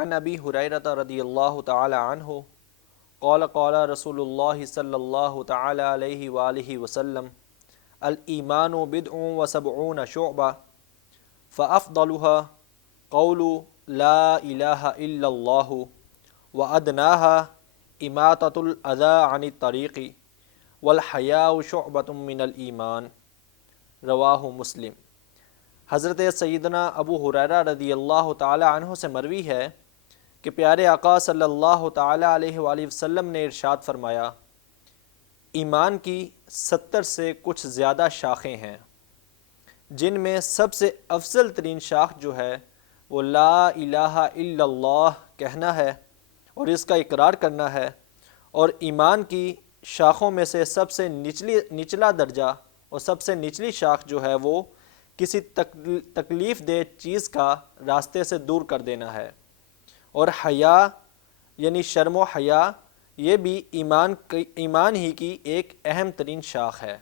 عن ابی ہریرہ رضی اللہ تعالی عنہ قال قال رسول اللہ صلی اللہ تعالی علیہ وآلہ وسلم الایمان بدع وسبعون شعبہ فافضلها قول لا الہ الا اللہ وادناها اماطۃ الاذى عن الطریق والحیاء شعبۃ من الایمان۔ رواہ مسلم۔ حضرت سیدنا ابو ہریرہ رضی اللہ تعالی عنہ سے مروی ہے کہ پیارے آقا صلی اللہ تعالی علیہ وآلہ وسلم نے ارشاد فرمایا، ایمان کی 70 سے کچھ زیادہ شاخیں ہیں، جن میں سب سے افضل ترین شاخ جو ہے وہ لا الہ الا اللہ کہنا ہے اور اس کا اقرار کرنا ہے، اور ایمان کی شاخوں میں سے سب سے نچلا درجہ اور سب سے نچلی شاخ جو ہے وہ کسی تکلیف دہ چیز کا راستے سے دور کر دینا ہے، اور حیا یعنی شرم و حیا یہ بھی ایمان ہی کی ایک اہم ترین شاخ ہے۔